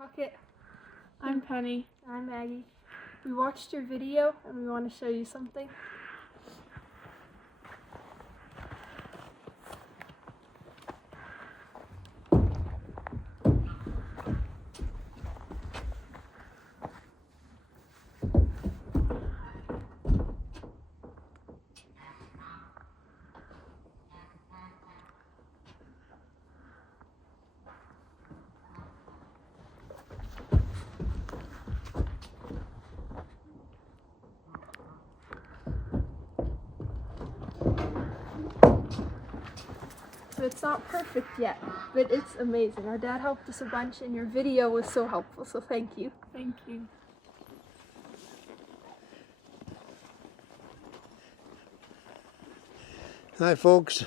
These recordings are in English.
Puckett. I'm Penny. I'm Maggie. We watched your video and we want to show you something. So it's not perfect yet, but it's amazing. Our dad helped us a bunch and your video was so helpful, so thank you. Thank you. Hi folks.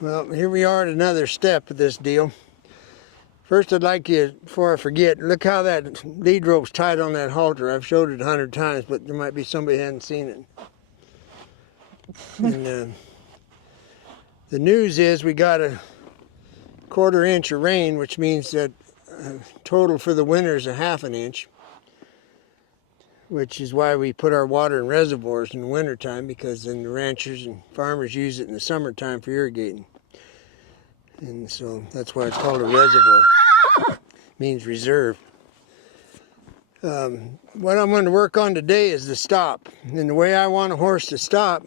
Well, here we are at another step of this deal. First I'd like you, before I forget, look how that lead rope's tied on that halter. I've showed it 100 times, but there might be somebody who hasn't seen it. And the news is we got a 1/4 inch of rain, which means that total for the winter is a 1/2 inch, which is why we put our water in reservoirs in the wintertime, because then the ranchers and farmers use it in the summertime for irrigating. And so that's why it's called a reservoir. It means reserve. What I'm going to work on today is the stop. And the way I want a horse to stop,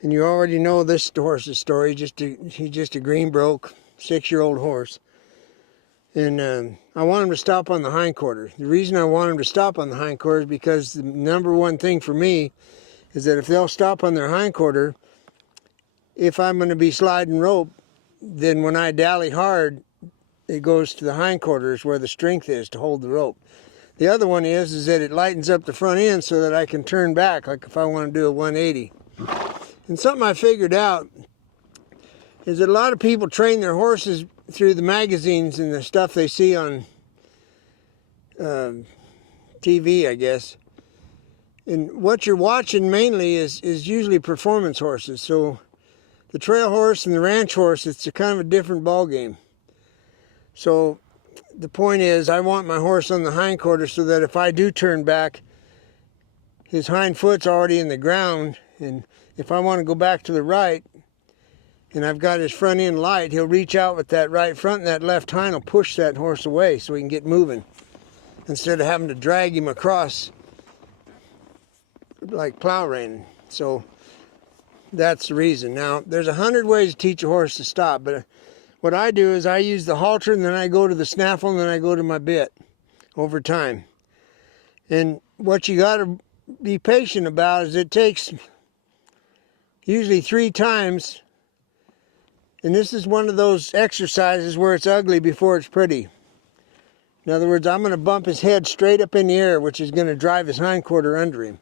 and you already know this horse's story, he's just a green broke 6-year-old horse. And I want him to stop on the hindquarters. The reason I want him to stop on the hindquarters is because the number one thing for me is that if they'll stop on their hindquarter, if I'm going to be sliding rope, then when I dally hard, it goes to the hindquarters where the strength is to hold the rope. The other one is that it lightens up the front end so that I can turn back, like if I want to do a 180. And something I figured out is that a lot of people train their horses through the magazines and the stuff they see on TV, I guess. And what you're watching mainly is usually performance horses. So the trail horse and the ranch horse, it's a kind of a different ball game. So the point is, I want my horse on the hindquarters so that if I do turn back, his hind foot's already in the ground, and if I want to go back to the right, and I've got his front end light, he'll reach out with that right front, and that left hind will push that horse away so he can get moving, instead of having to drag him across like plow reining. So that's the reason. Now, there's 100 ways to teach a horse to stop, but what I do is I use the halter, and then I go to the snaffle, and then I go to my bit over time. And what you got to be patient about is it takes usually 3 times, and this is one of those exercises where it's ugly before it's pretty. In other words, I'm going to bump his head straight up in the air, which is going to drive his hindquarter under him.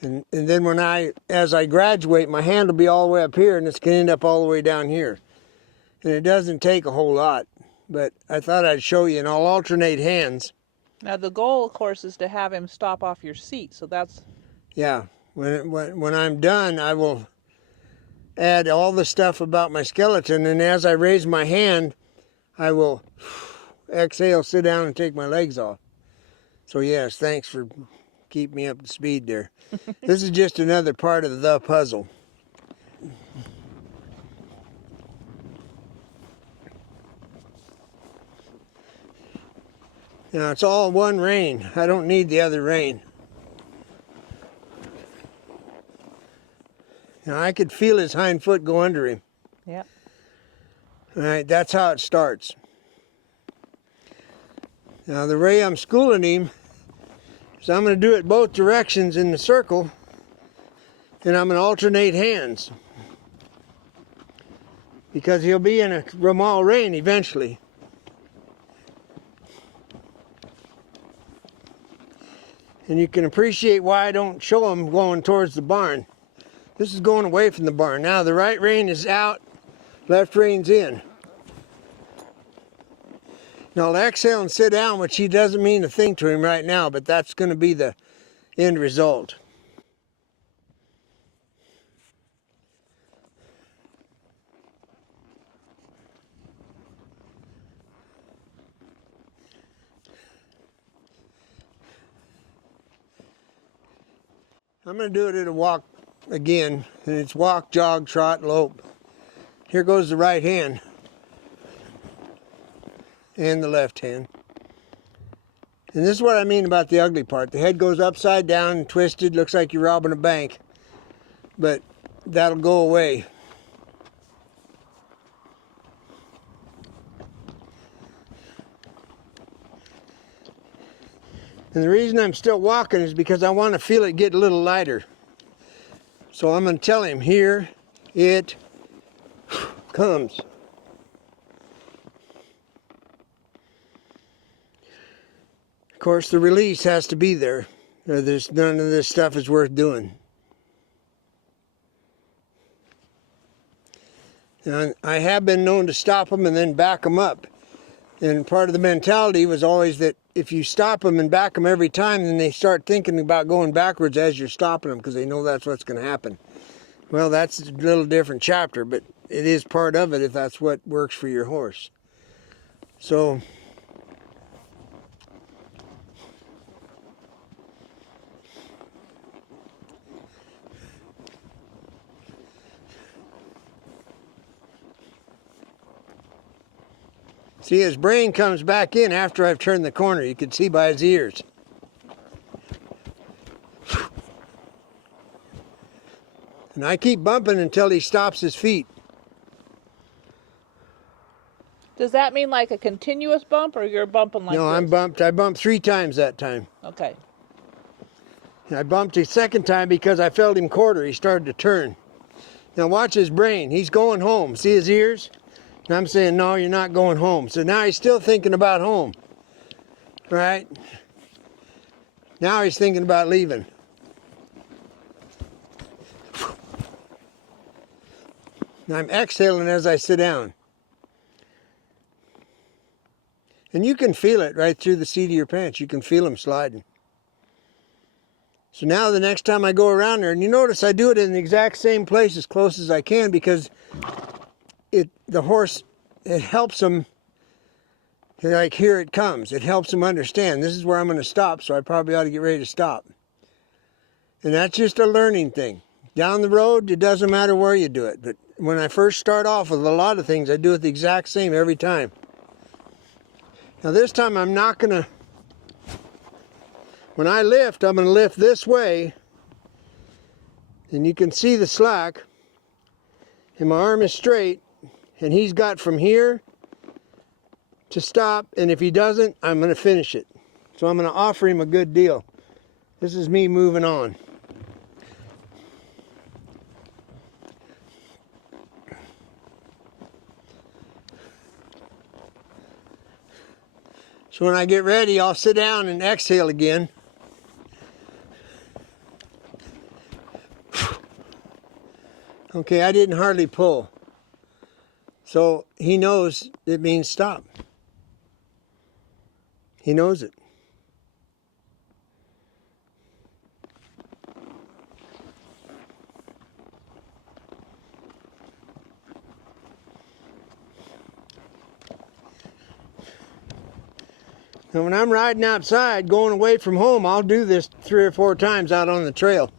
And then as I graduate, my hand will be all the way up here, and it's going to end up all the way down here. And it doesn't take a whole lot, but I thought I'd show you, and I'll alternate hands. Now the goal, of course, is to have him stop off your seat, so that's... Yeah, when I'm done, I will add all the stuff about my skeleton, and as I raise my hand, I will exhale, sit down, and take my legs off. So yes, thanks for keeping me up to speed there. This is just another part of the puzzle. Now it's all one rein. I don't need the other rein. Now I could feel his hind foot go under him. Yep. All right, that's how it starts. Now the way I'm schooling him is I'm going to do it both directions in the circle, and I'm going to alternate hands, because he'll be in a Ramal rein eventually. And you can appreciate why I don't show him going towards the barn. This is going away from the barn. Now the right rein is out, left rein's in. Now I'll exhale and sit down, which he doesn't mean a thing to him right now, but that's going to be the end result. I'm going to do it at a walk again, and it's walk, jog, trot, lope. Here goes the right hand and the left hand. And this is what I mean about the ugly part. The head goes upside down and twisted, looks like you're robbing a bank, but that'll go away. And the reason I'm still walking is because I want to feel it get a little lighter. So I'm going to tell him, here it comes. Of course, the release has to be there, or there's none of this stuff is worth doing. And I have been known to stop them and then back them up. And part of the mentality was always that if you stop them and back them every time, then they start thinking about going backwards as you're stopping them because they know that's what's going to happen. Well, that's a little different chapter, but it is part of it if that's what works for your horse. So, see, his brain comes back in after I've turned the corner. You can see by his ears. And I keep bumping until he stops his feet. Does that mean like a continuous bump, or you're bumping like No, this? I'm bumped. I bumped 3 times that time. Okay. I bumped the second time because I felt him quarter. He started to turn. Now watch his brain. He's going home. See his ears? And I'm saying, no, you're not going home. So now he's still thinking about home. Right? Now he's thinking about leaving. And I'm exhaling as I sit down. And you can feel it right through the seat of your pants. You can feel them sliding. So now the next time I go around there, and you notice I do it in the exact same place as close as I can because the horse, it helps him, like here it comes. It helps him understand this is where I'm going to stop, so I probably ought to get ready to stop. And that's just a learning thing. Down the road, it doesn't matter where you do it. But when I first start off with a lot of things, I do it the exact same every time. Now this time I'm not going to, when I lift, I'm going to lift this way. And you can see the slack. And my arm is straight. And he's got from here to stop. And if he doesn't, I'm going to finish it. So I'm going to offer him a good deal. This is me moving on. So when I get ready, I'll sit down and exhale again. Okay, I didn't hardly pull. So he knows it means stop. He knows it. And when I'm riding outside, going away from home, I'll do this 3 or 4 times out on the trail.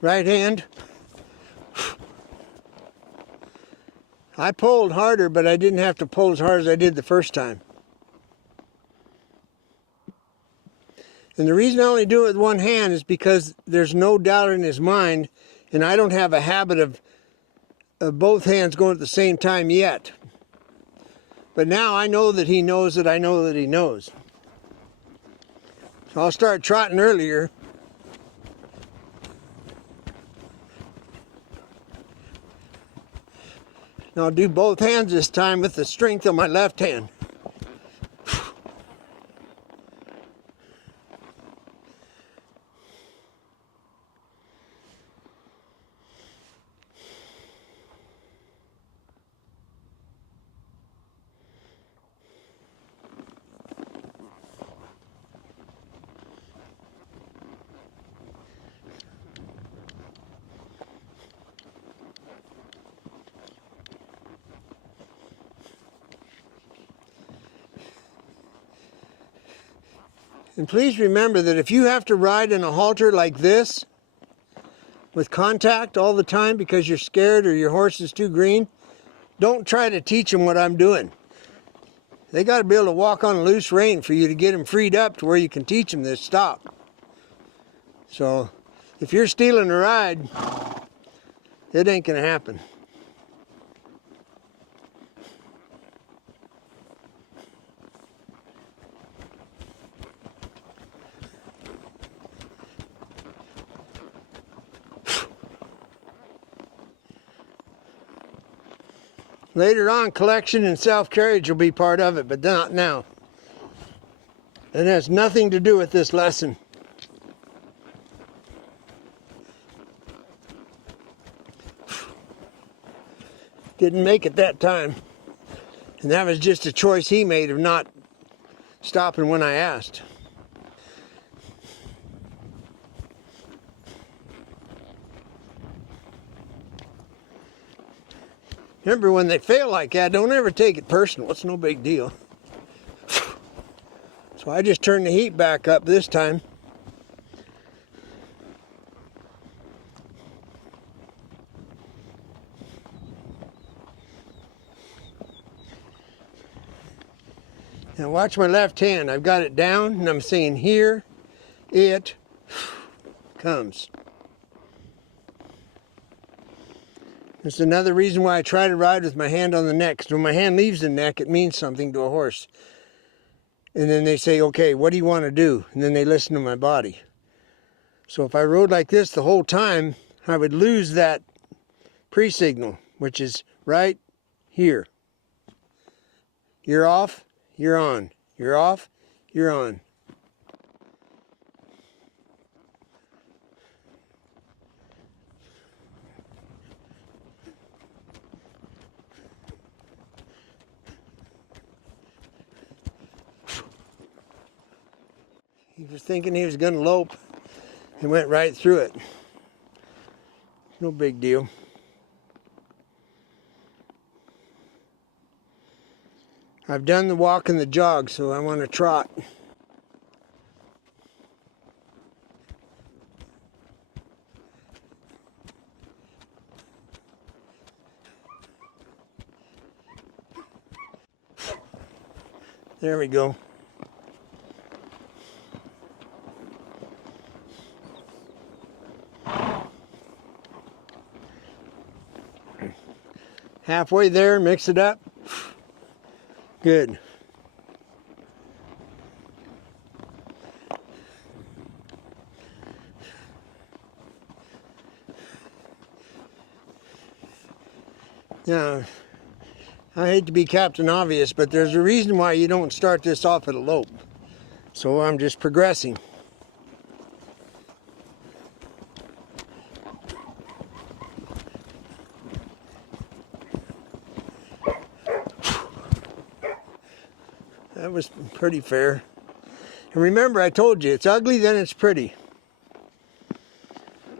Right hand. I pulled harder, but I didn't have to pull as hard as I did the first time. And the reason I only do it with one hand is because there's no doubt in his mind, and I don't have a habit of both hands going at the same time yet. But now I know that he knows that I know that he knows. So I'll start trotting earlier. And I'll do both hands this time with the strength of my left hand. And please remember that if you have to ride in a halter like this, with contact all the time because you're scared or your horse is too green, don't try to teach them what I'm doing. They got to be able to walk on a loose rein for you to get them freed up to where you can teach them this stop. So if you're stealing a ride, it ain't going to happen. Later on, collection and self-carriage will be part of it, but not now. It has nothing to do with this lesson. Didn't make it that time. And that was just a choice he made of not stopping when I asked. Remember, when they fail like that, don't ever take it personal. It's no big deal. So I just turned the heat back up this time. Now watch my left hand. I've got it down and I'm saying here it comes. That's another reason why I try to ride with my hand on the neck. Because when my hand leaves the neck, it means something to a horse. And then they say, okay, what do you want to do? And then they listen to my body. So if I rode like this the whole time, I would lose that pre-signal, which is right here. You're off, you're on. You're off, you're on. He was thinking he was going to lope and went right through it. No big deal. I've done the walk and the jog, so I want to trot. There we go. Halfway there, mix it up. Good. Now, I hate to be Captain Obvious, but there's a reason why you don't start this off at a lope. So I'm just progressing. That was pretty fair. And remember, I told you, it's ugly, then it's pretty.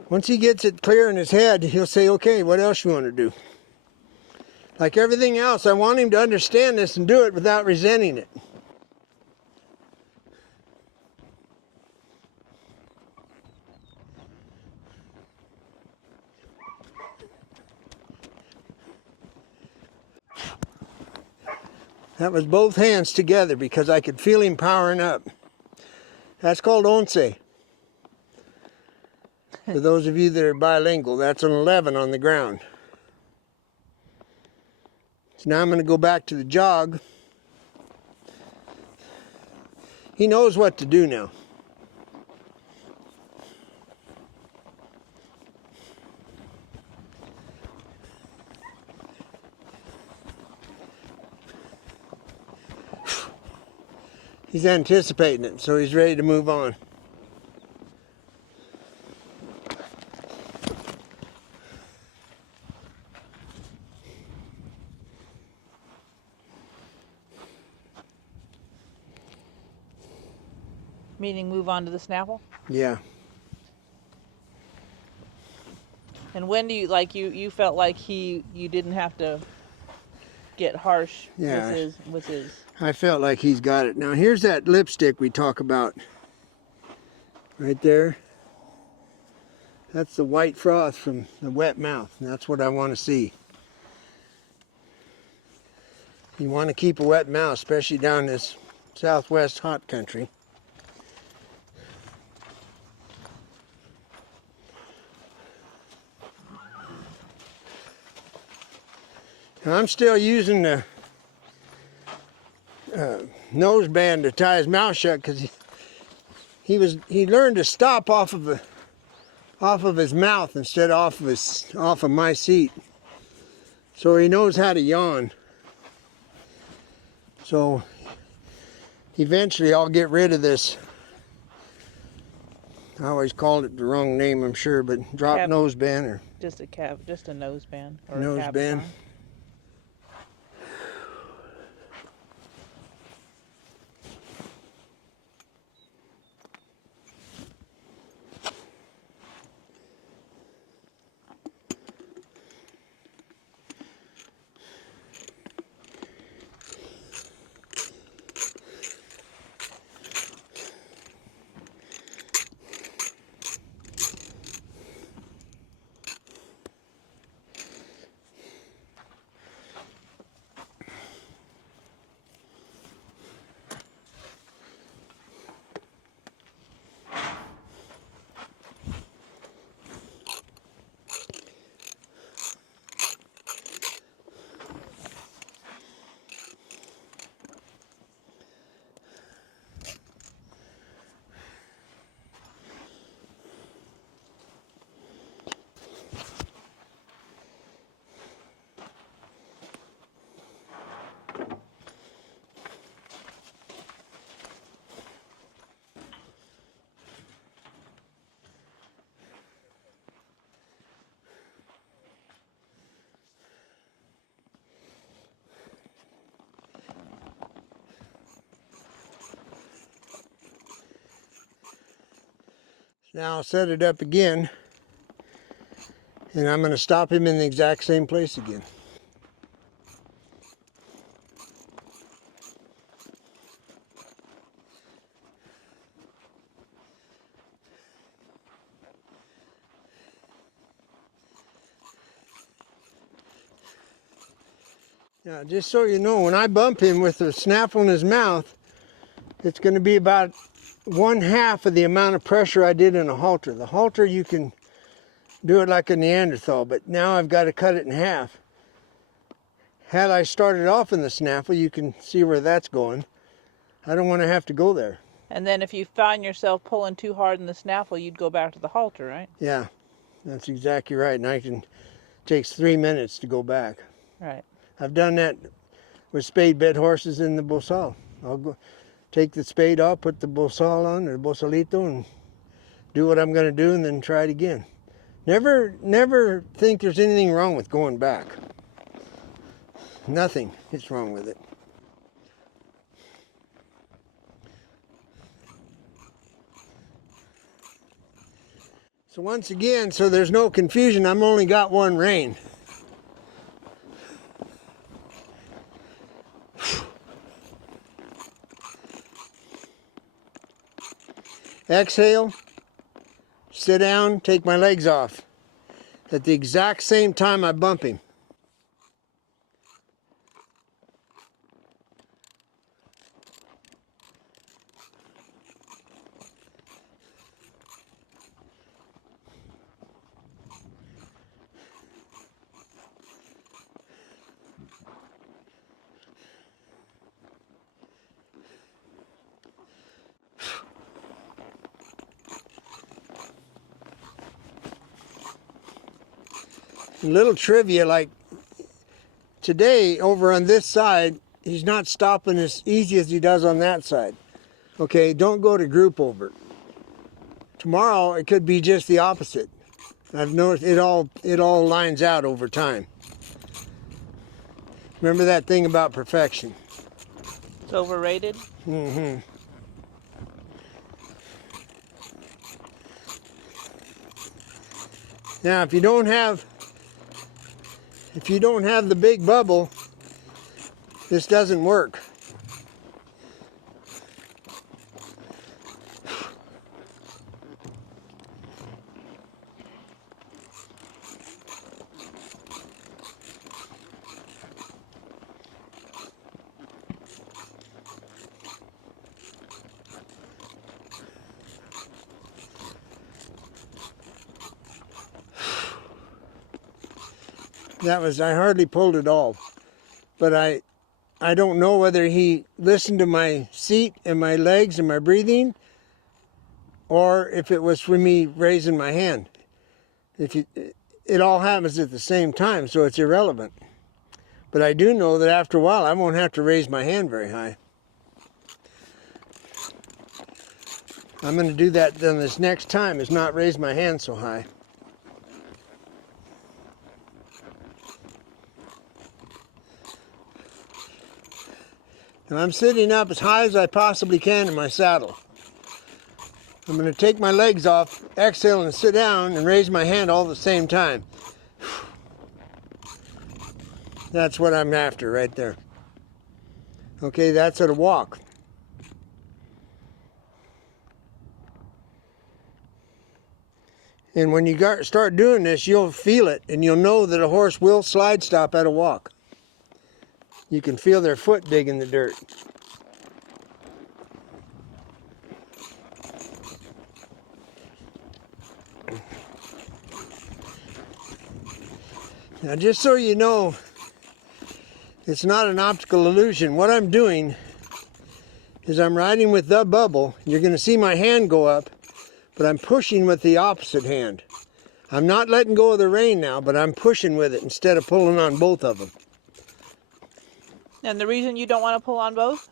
Once he gets it clear in his head, he'll say, okay, what else you want to do? Like everything else, I want him to understand this and do it without resenting it. That was both hands together because I could feel him powering up. That's called once. For those of you that are bilingual, that's an 11 on the ground. So now I'm going to go back to the jog. He knows what to do now. He's anticipating it, so he's ready to move on. Meaning move on to the snapple? Yeah. And when do you felt like you didn't have to get harsh with his I felt like he's got it. Now here's that lipstick we talk about. Right there. That's the white froth from the wet mouth. And that's what I want to see. You want to keep a wet mouth, especially down this southwest hot country. And I'm still using the nose band to tie his mouth shut because he learned to stop off of his mouth instead of off of my seat. So he knows how to yawn. So eventually I'll get rid of this. I always called it the wrong name, I'm sure, but drop nose band or just a nose band or nose a band. Now I'll set it up again, and I'm going to stop him in the exact same place again. Now, just so you know, when I bump him with the snapple in his mouth, it's going to be about 1/2 of the amount of pressure I did in a halter. The halter, you can do it like a Neanderthal, but now I've got to cut it in half. Had I started off in the snaffle, you can see where that's going. I don't want to have to go there. And then if you find yourself pulling too hard in the snaffle, you'd go back to the halter, right? Yeah, that's exactly right. And it takes 3 minutes to go back. Right. I've done that with spade bed horses in the bosal. I'll go take the spade off, put the bosal on, or bosalito, and do what I'm going to do, and then try it again. Never think there's anything wrong with going back. Nothing is wrong with it. So once again, so there's no confusion, I've only got one rein. Exhale, sit down, take my legs off. At the exact same time I bump him. Little trivia, like today over on this side, he's not stopping as easy as he does on that side. Okay, don't go to group over. Tomorrow it could be just the opposite. I've noticed it all lines out over time. Remember that thing about perfection. It's overrated? Mm-hmm. Now if you don't have the big bubble, this doesn't work. I hardly pulled at all. But I don't know whether he listened to my seat and my legs and my breathing, or if it was for me raising my hand. It all happens at the same time, so it's irrelevant. But I do know that after a while, I won't have to raise my hand very high. I'm going to do that then this next time, is not raise my hand so high. And I'm sitting up as high as I possibly can in my saddle. I'm going to take my legs off, exhale and sit down and raise my hand all at the same time. That's what I'm after right there. Okay, that's at a walk. And when you start doing this, you'll feel it, and you'll know that a horse will slide stop at a walk. You can feel their foot digging the dirt. Now, just so you know, it's not an optical illusion. What I'm doing is I'm riding with the bubble. You're going to see my hand go up, but I'm pushing with the opposite hand. I'm not letting go of the rein now, but I'm pushing with it instead of pulling on both of them. And the reason you don't want to pull on both?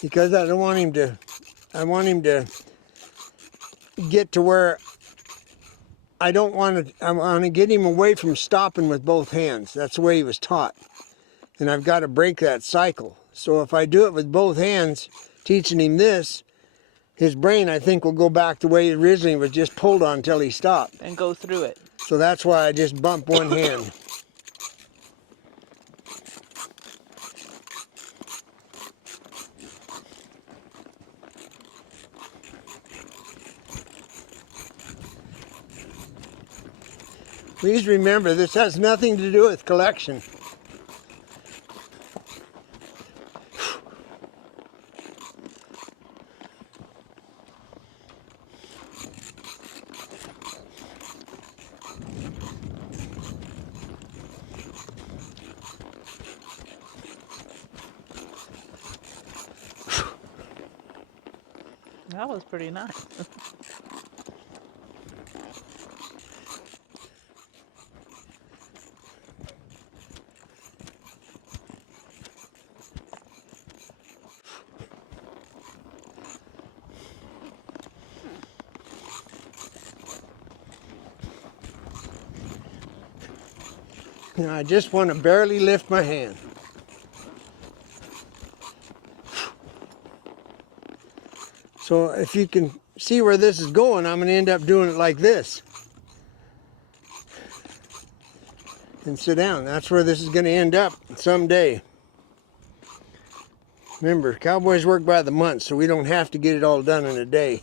Because I want him to get to where I want to get him away from stopping with both hands. That's the way he was taught. And I've got to break that cycle. So if I do it with both hands, teaching him this, his brain, I think, will go back the way it originally was, just pulled on until he stopped. And go through it. So that's why I just bump one hand. Please remember, this has nothing to do with collection. That was pretty nice. Now I just want to barely lift my hand. So if you can see where this is going, I'm going to end up doing it like this. And sit down. That's where this is going to end up someday. Remember, cowboys work by the month, so we don't have to get it all done in a day.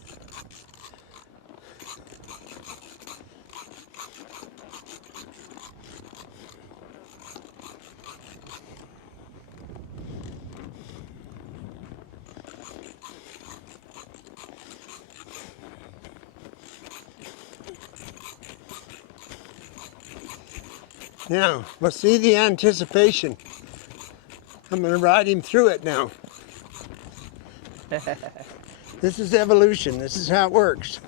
Now, let's see the anticipation. I'm going to ride him through it now. This is evolution. This is how it works.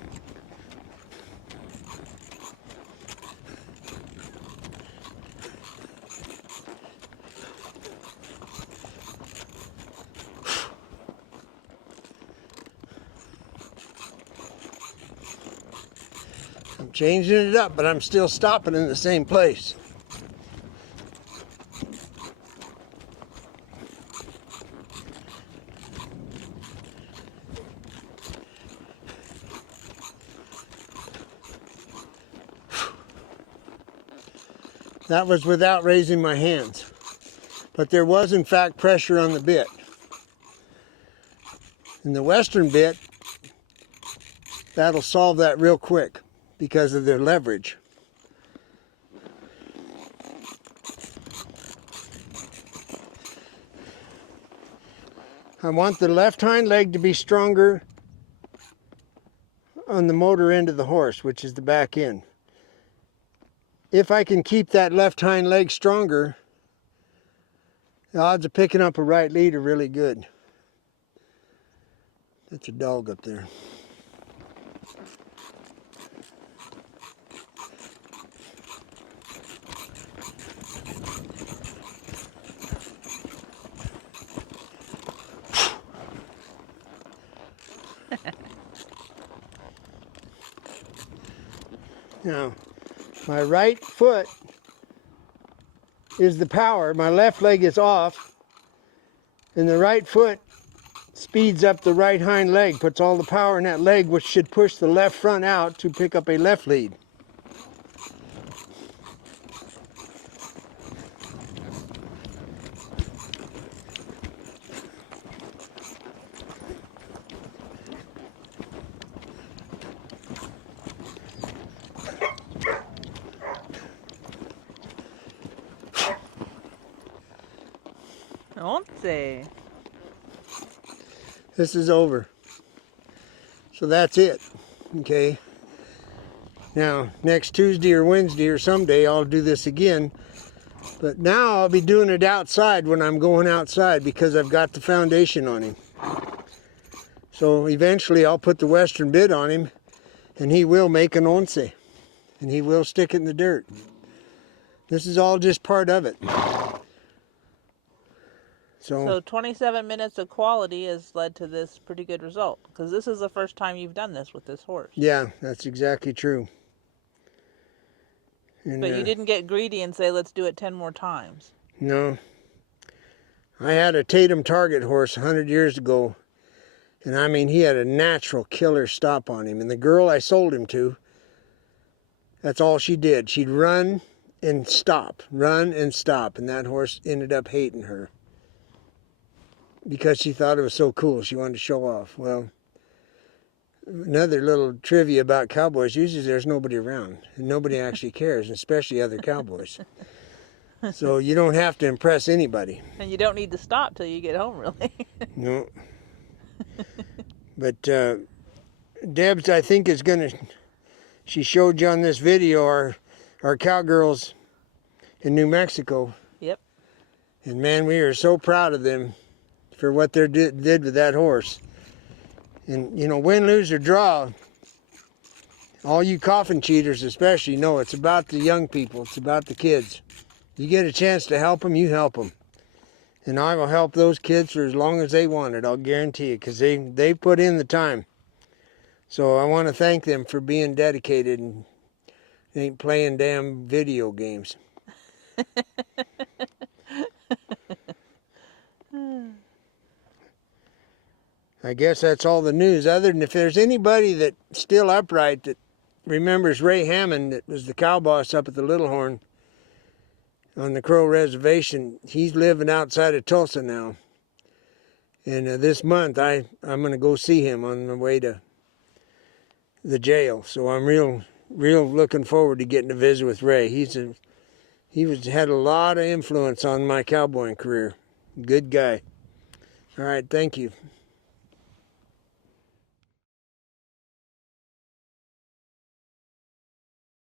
I'm changing it up, but I'm still stopping in the same place. That was without raising my hands. But there was, in fact, pressure on the bit. In the western bit, that'll solve that real quick because of their leverage. I want the left hind leg to be stronger on the motor end of the horse, which is the back end. if I can keep that left hind leg stronger, the odds of picking up a right lead are really good. That's a dog up there. Now, my right foot is the power. My left leg is off, and the right foot speeds up the right hind leg, puts all the power in that leg, which should push the left front out to pick up a left lead. Once. This is over. So that's it. Okay. Now, next Tuesday or Wednesday or someday I'll do this again. But now I'll be doing it outside when I'm going outside because I've got the foundation on him. So eventually I'll put the western bit on him and he will make an once. And he will stick it in the dirt. This is all just part of it. So 27 minutes of quality has led to this pretty good result. Because this is the first time you've done this with this horse. Yeah, that's exactly true. And, but you didn't get greedy and say, let's do it 10 more times. No. I had a Tatum Target horse 100 years ago. And I mean, he had a natural killer stop on him. And the girl I sold him to, that's all she did. She'd run and stop, run and stop. And that horse ended up hating her. Because she thought it was so cool. She wanted to show off. Well, another little trivia about cowboys, usually there's nobody around. And nobody actually cares, especially other cowboys. So you don't have to impress anybody. And you don't need to stop till you get home, really. No. But Debs, I think, is going to... She showed you on this video our cowgirls in New Mexico. Yep. And man, we are so proud of them for what they did with that horse. And, you know, win, lose, or draw, all you coffin cheaters especially know it's about the young people. It's about the kids. You get a chance to help them, you help them. And I will help those kids for as long as they want it, I'll guarantee it, because they put in the time. So I want to thank them for being dedicated and ain't playing damn video games. I guess that's all the news, other than if there's anybody that's still upright that remembers Ray Hammond, that was the cow boss up at the Little Horn on the Crow Reservation. He's living outside of Tulsa now. And this month I'm going to go see him on the way to the jail. So I'm real looking forward to getting to visit with Ray. He had a lot of influence on my cowboying career. Good guy. All right, thank you.